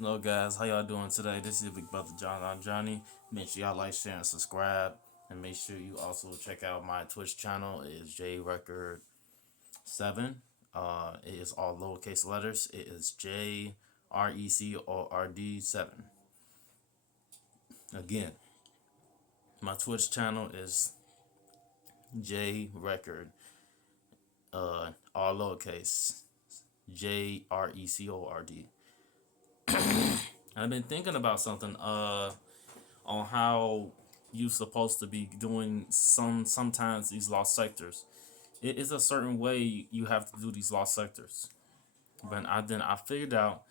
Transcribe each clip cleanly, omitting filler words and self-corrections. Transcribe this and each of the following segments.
Hello guys, how y'all doing today? This is Big Brother Johnny. Make sure y'all like, share, and subscribe. And make sure you also check out my Twitch channel. It is J Record 7. It is all lowercase letters. It is JRECORD 7. Again, my Twitch channel is J Record, all lowercase, JRECORD. I've been thinking about something on how you're supposed to be doing sometimes these lost sectors. It is a certain way you have to do these lost sectors. But I figured out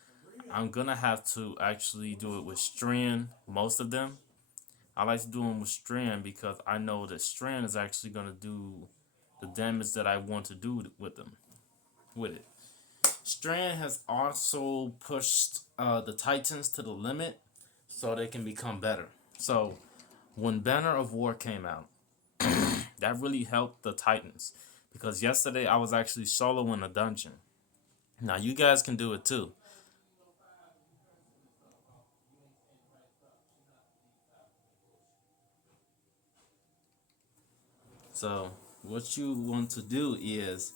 I'm gonna have to actually do it with Strand, most of them. I like to do them with Strand because I know that Strand is actually gonna do the damage that I want to do with them. With it. Strand has also pushed the Titans to the limit so they can become better. So when Banner of War came out, that really helped the Titans because yesterday I was actually solo in a dungeon. Now you guys can do it too. So what you want to do is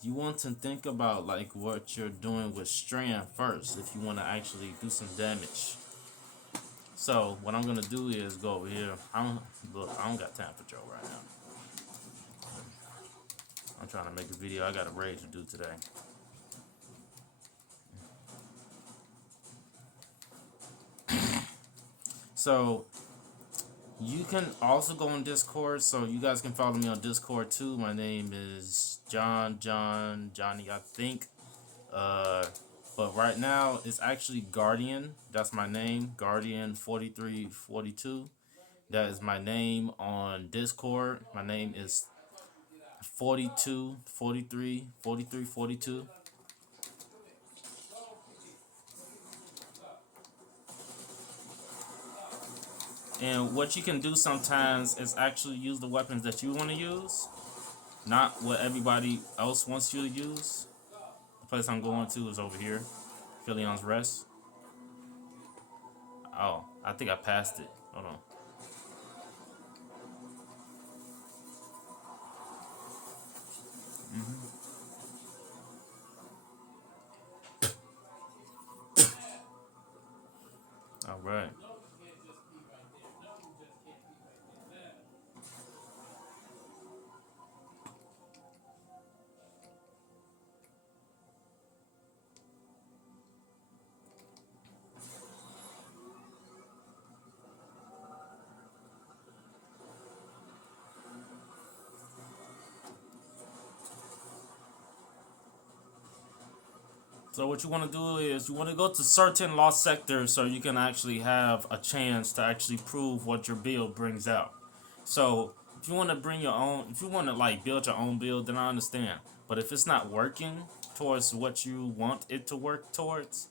you want to think about like what you're doing with Strand first if you want to actually do some damage. So what I'm gonna do is go over here. I don't got time for Joe right now. I'm trying to make a video. I got a raid to do today. So you can also go on Discord, so you guys can follow me on Discord too. My name is Johnny, I think. Uh, but right now it's actually Guardian. That's my name, Guardian 4342. That is my name on Discord. My name is 42 43 43 42. And what you can do sometimes is actually use the weapons that you want to use, not what everybody else wants you to use. The place I'm going to is over here, Aphelions Rest. Oh, I think I passed it. Hold on. All right. So what you want to do is you want to go to certain lost sectors so you can actually have a chance to actually prove what your build brings out. So if you want to bring your own, if you want to like build your own build, then I understand. But if it's not working towards what you want it to work towards,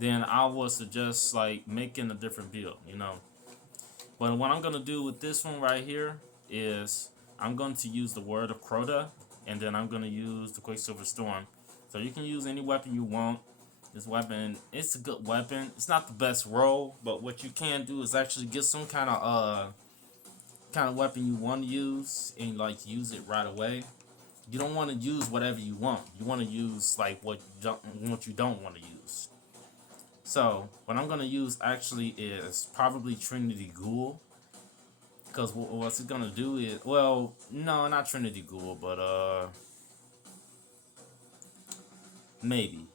then I would suggest like making a different build. But what I'm gonna do with this one right here is I'm going to use the Word of Crota, and then I'm gonna use the Quicksilver Storm. So you can use any weapon you want. This weapon, it's a good weapon. It's not the best roll, but what you can do is actually get some kind of weapon you want to use and like use it right away. You don't want to use whatever you want. You want to use like what you don't want to use. So what I'm gonna use actually is probably Trinity Ghoul. Because what's it gonna do is, well, no, not Trinity Ghoul, but maybe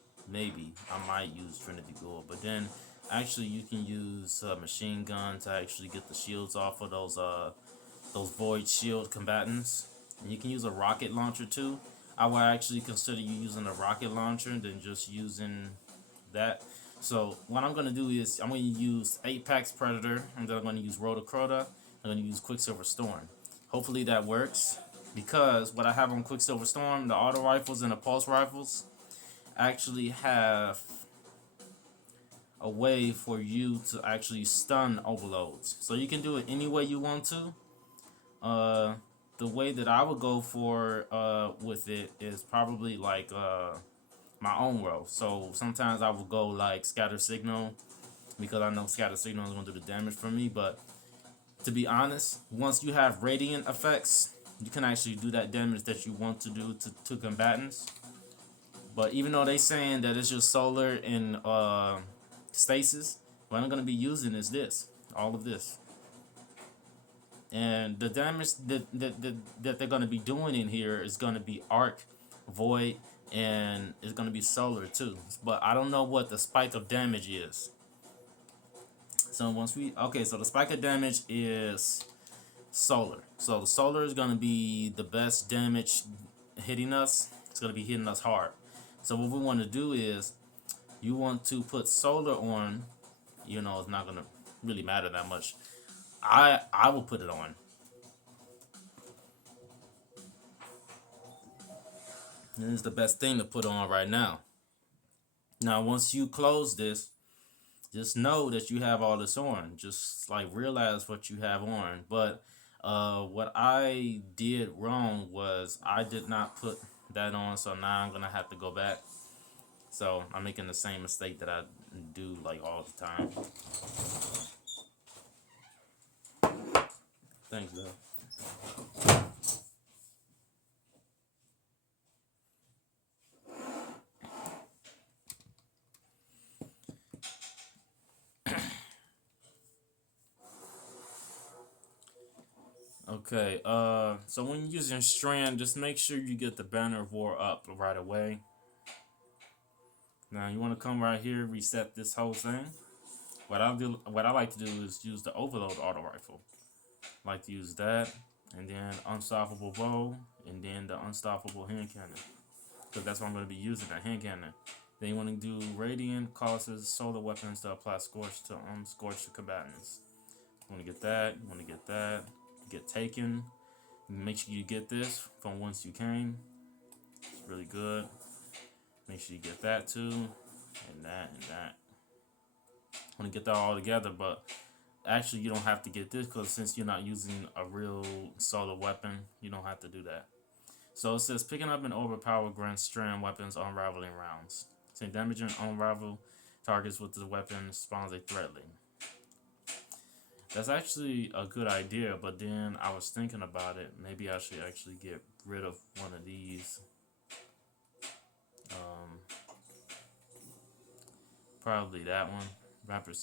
I might use Trinity Ghoul. But then, actually, you can use machine gun to actually get the shields off of those void shield combatants. And you can use a rocket launcher too. I would actually consider you using a rocket launcher than just using that. So what I'm gonna do is I'm gonna use Apex Predator, and then I'm gonna use Rotocrota. I'm gonna use Quicksilver Storm. Hopefully that works because what I have on Quicksilver Storm, the auto rifles and the pulse rifles, actually have a way for you to actually stun overloads. So you can do it any way you want to. The way that I would go for with it is probably like my own row. So sometimes I will go like scatter signal because I know scatter signal is going to do the damage for me. But to be honest, once you have radiant effects, you can actually do that damage that you want to do to combatants. But even though they saying that it's just solar and stasis, what I'm going to be using is this, all of this. And the damage that they're going to be doing in here is going to be arc, void, and it's going to be solar too. But I don't know what the spike of damage is. So once we so the spike of damage is solar. So the solar is going to be the best damage hitting us. It's going to be hitting us hard. So what we want to do is you want to put solar on. You know, it's not going to really matter that much. I will put it on. And it's the best thing to put on right now. Now, once you close this, just know that you have all this on. Just like realize what you have on. But what I did wrong was I did not put that on, so now I'm gonna have to go back. So I'm making the same mistake that I do like all the time. Thanks, though. Okay, so when you're using Strand, just make sure you get the Banner of War up right away. Now you want to come right here, reset this whole thing. What I like to do is use the Overload Auto Rifle. I like to use that, and then Unstoppable Bow, and then the Unstoppable Hand Cannon. Because that's what I'm going to be using, the hand cannon. Then you want to do Radiant causes solar weapons to apply Scorch to unscorched combatants. You want to get that, you want to get that. Get Taken. Make sure you get this from whence you came. It's really good. Make sure you get that too, and that, and that. I want to get that all together, but actually you don't have to get this because since you're not using a real solar weapon, you don't have to do that. So it says picking up an overpowered grants strand weapons unraveling rounds. Saying damaging unravel targets with the weapon spawns a threat link. That's actually a good idea, but then I was thinking about it. Maybe I should actually get rid of one of these. Probably that one. Rapid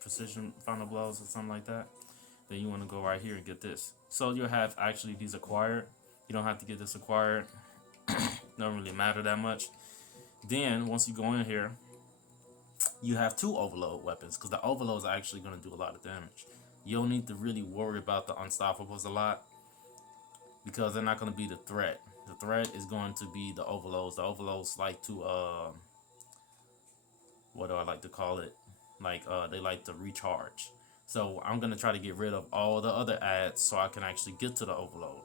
precision final blows or something like that. Then you want to go right here and get this. So you'll have actually these acquired. You don't have to get this acquired. Don't really matter that much. Then once you go in here, you have two overload weapons because the overloads are actually going to do a lot of damage. You don't need to really worry about the unstoppables a lot because they're not going to be the threat. The threat is going to be the overloads. The overloads like to what do I like to call it? Like they like to recharge. So I'm going to try to get rid of all the other ads so I can actually get to the overload.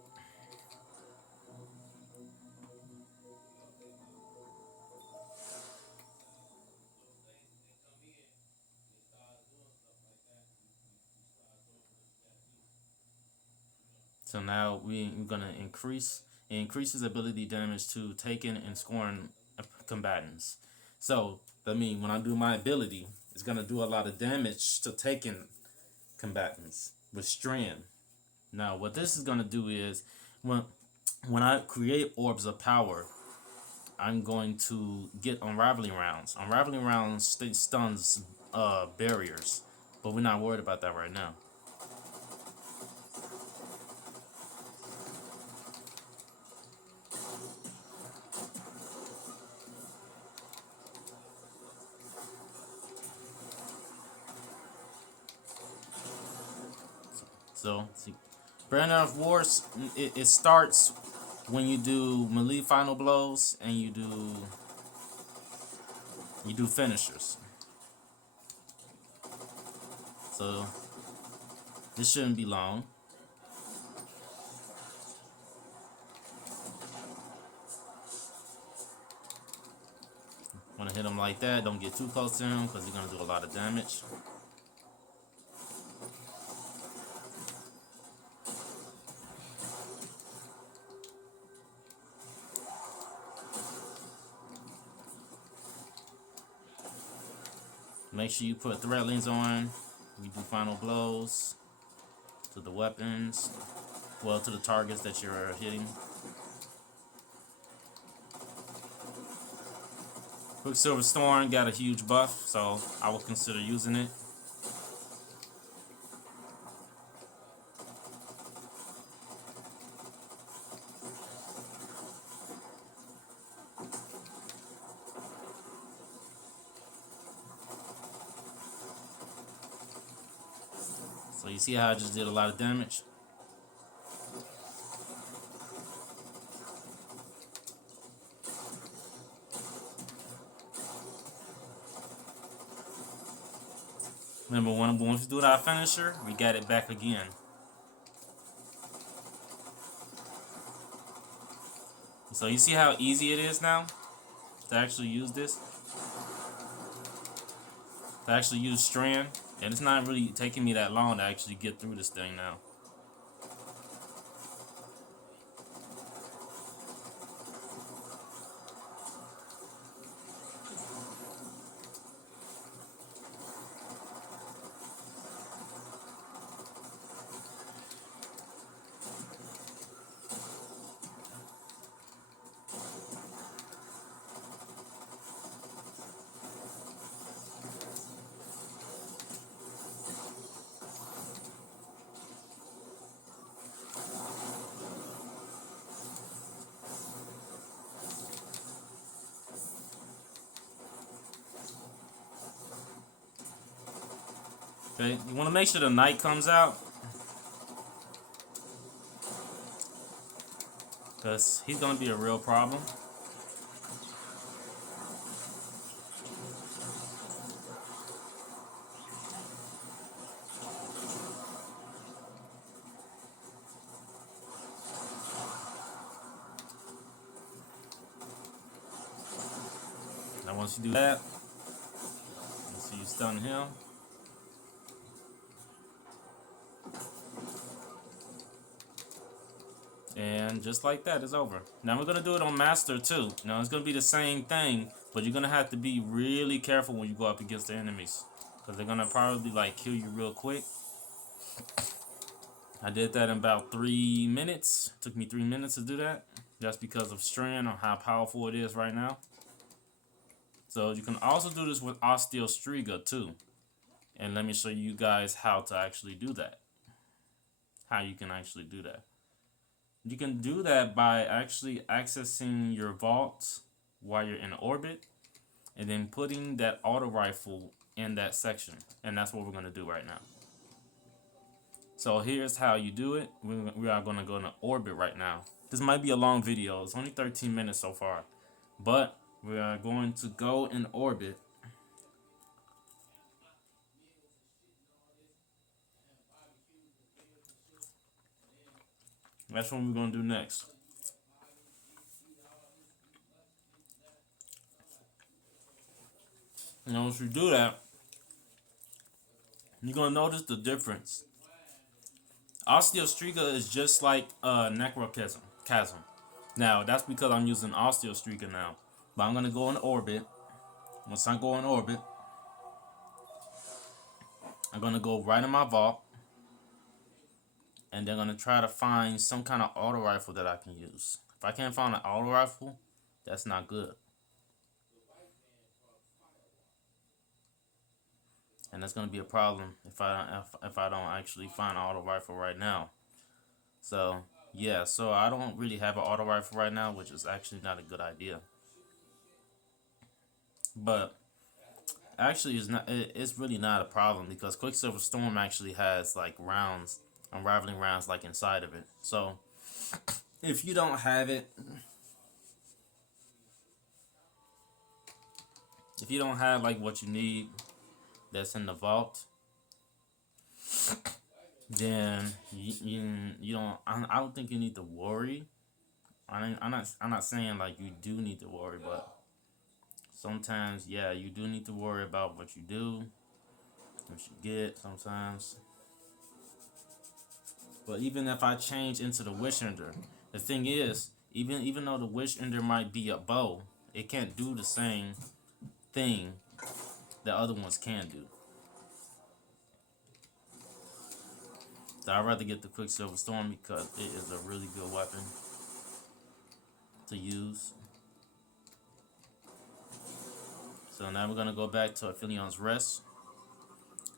So now we're going to increase his ability damage to taken and scoring combatants. So that means when I do my ability, it's going to do a lot of damage to taken combatants with strand. Now what this is going to do is when I create orbs of power, I'm going to get unraveling rounds. Unraveling rounds stuns barriers, but we're not worried about that right now. So, see, Banner of Wars, it starts when you do melee final blows and you do finishers. So this shouldn't be long. Want to hit him like that. Don't get too close to him because he's going to do a lot of damage. Make sure you put threadlings on. We do final blows to the weapons. Well, to the targets that you're hitting. Quicksilver Storm got a huge buff, so I will consider using it. So you see how I just did a lot of damage? Remember, once we do our finisher, we got it back again. So you see how easy it is now to actually use this? To actually use Strand. And it's not really taking me that long to actually get through this thing now. Okay, you want to make sure the knight comes out, because he's going to be a real problem. Now once you do that, you see you stun him. And just like that, it's over. Now we're going to do it on Master too. Now it's going to be the same thing, but you're going to have to be really careful when you go up against the enemies, because they're going to probably like kill you real quick. I did that in about 3 minutes. It took me 3 minutes to do that. Just because of Strand, on how powerful it is right now. So you can also do this with Osteostriga too. And let me show you guys how to actually do that. How you can actually do that. You can do that by actually accessing your vault while you're in orbit, and then putting that auto rifle in that section. And that's what we're going to do right now. So here's how you do it. We are going to go into orbit right now. This might be a long video. It's only 13 minutes so far. But we are going to go in orbit. That's what we're going to do next. And once you do that, you're going to notice the difference. Osteostriga is just like Necrochasm. Now, that's because I'm using Osteostriga now. But I'm going to go in orbit. Once I go in orbit, I'm going to go right in my vault. And they're going to try to find some kind of auto rifle that I can use. If I can't find an auto rifle, that's not good. And that's going to be a problem if I don't actually find an auto rifle right now. So, yeah, so I don't really have an auto rifle right now, which is actually not a good idea. But actually, it's really not a problem, because Quicksilver Storm actually has like rounds, unraveling rounds like inside of it. So if you don't have it, if you don't have like what you need that's in the vault, then you don't. I don't think you need to worry. I'm not saying like you do need to worry, but sometimes, yeah, you do need to worry about what you do, what you get sometimes. But even if I change into the Wish Ender, the thing is, even though the Wish Ender might be a bow, it can't do the same thing that other ones can do. So I'd rather get the Quicksilver Storm because it is a really good weapon to use. So now we're going to go back to Aphelion's Rest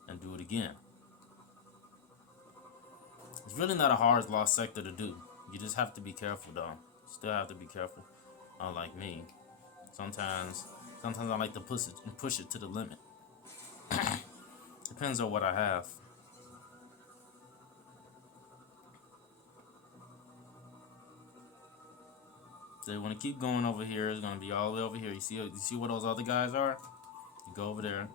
and do it again. It's really not a hard lost sector to do. You just have to be careful though. Still have to be careful. Unlike me. Sometimes I like to push it to the limit. Depends on what I have. So you want to keep going over here. It's going to be all the way over here. You see where those other guys are? You go over there.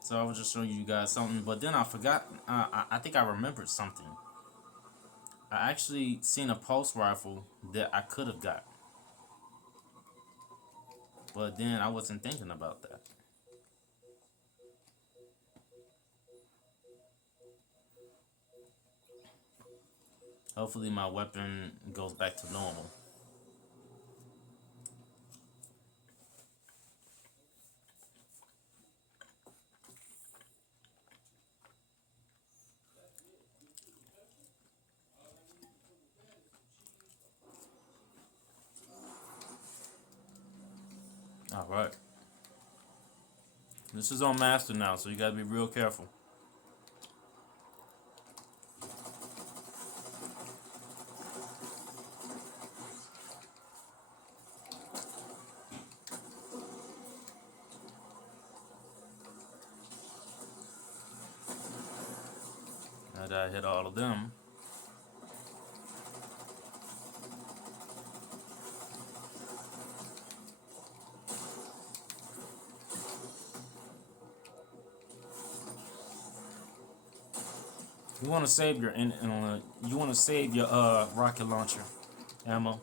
So I was just showing you guys something. But then I forgot. I think I remembered something. I actually seen a pulse rifle that I could have got. But then I wasn't thinking about that. Hopefully my weapon goes back to normal. Alright. This is on master now, so you gotta be real careful. Now that I hit all of them. You want to save your you want to save your rocket launcher ammo.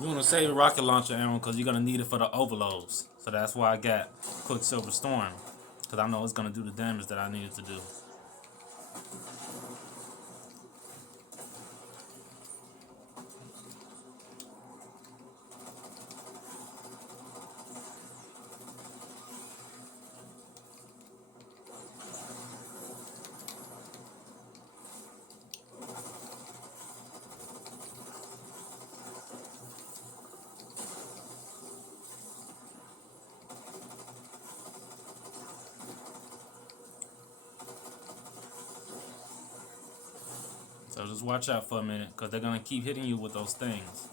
You want to save your rocket launcher ammo because you're gonna need it for the overloads. So that's why I got Quicksilver Storm, because I know it's gonna do the damage that I need it to do. So just watch out for a minute, because they're gonna keep hitting you with those things.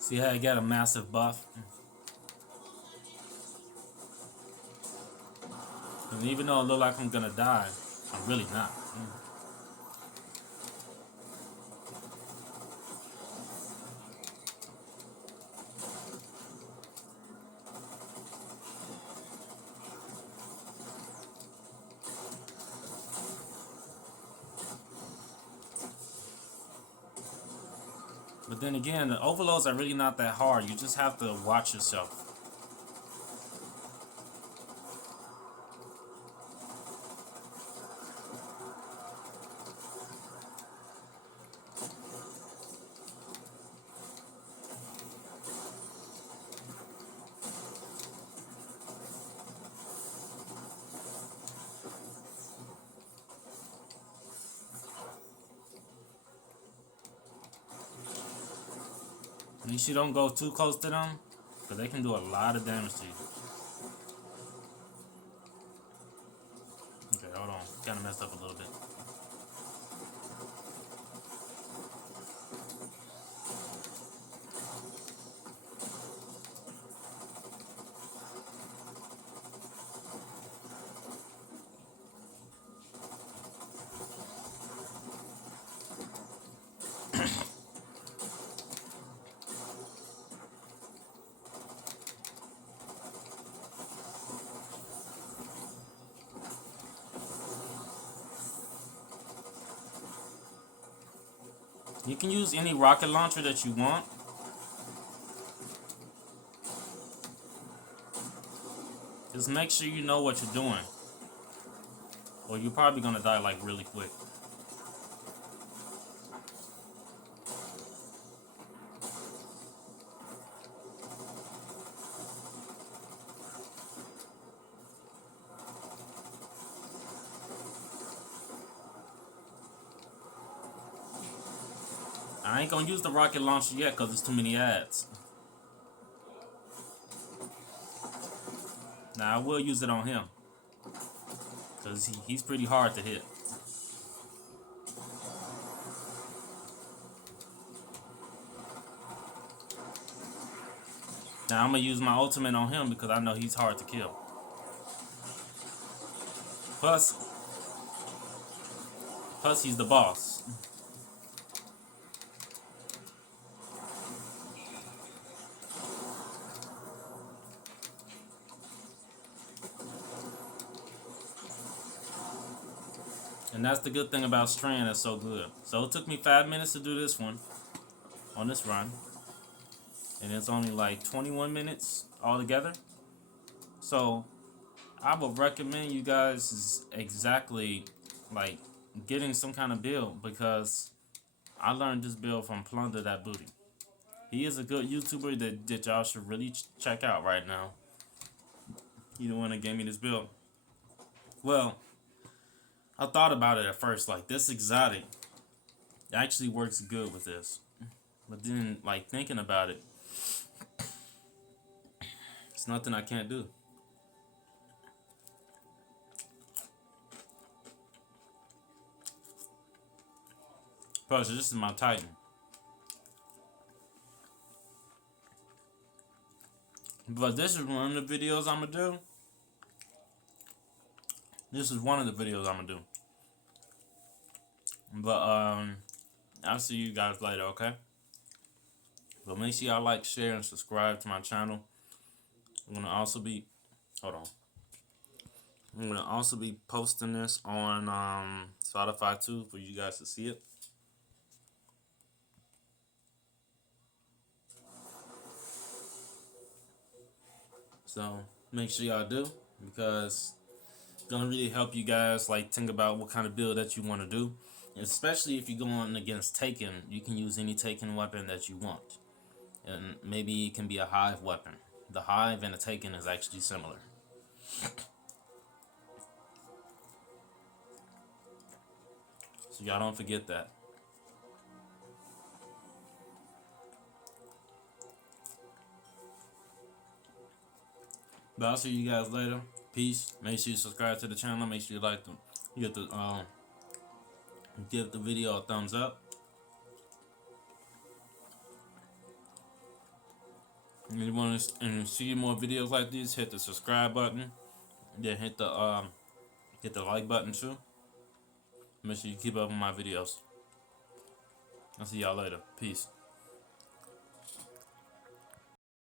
See how I got a massive buff? And even though it look like I'm gonna die, I'm really not. But then again, the overloads are really not that hard. You just have to watch yourself. At least you don't go too close to them, because they can do a lot of damage to you. Okay, hold on. Kind of messed up a little bit. You can use any rocket launcher that you want. Just make sure you know what you're doing, or you're probably gonna die like really quick. I ain't gonna use the rocket launcher yet because there's too many ads. Now I will use it on him because he's pretty hard to hit. Now I'm gonna use my ultimate on him because I know he's hard to kill. Plus he's the boss. And that's the good thing about Strand that's so good. So it took me 5 minutes to do this one on this run. And it's only like 21 minutes altogether. So I would recommend you guys is exactly like getting some kind of build, because I learned this build from Plunder That Booty. He is a good YouTuber that y'all should really check out right now. He the one that gave me this build. Well, I thought about it at first, like this exotic actually works good with this. But then, like, thinking about it, it's nothing I can't do. Plus, this is my Titan. But this is one of the videos I'm gonna do. This is one of the videos I'm gonna do. But I'll see you guys later, okay? But make sure y'all like, share, and subscribe to my channel. I'm gonna also be I'm gonna also be posting this on Spotify too for you guys to see it. So make sure y'all do, because it's gonna really help you guys like think about what kind of build that you want to do. Especially if you're going against Taken, you can use any Taken weapon that you want. And maybe it can be a Hive weapon. The Hive and the Taken is actually similar. So y'all don't forget that. But I'll see you guys later. Peace. Make sure you subscribe to the channel. Make sure you like them. You get the give the video a thumbs up. And if you want to see more videos like these, hit the subscribe button. Then hit the like button too. Make sure you keep up with my videos. I'll see y'all later. Peace.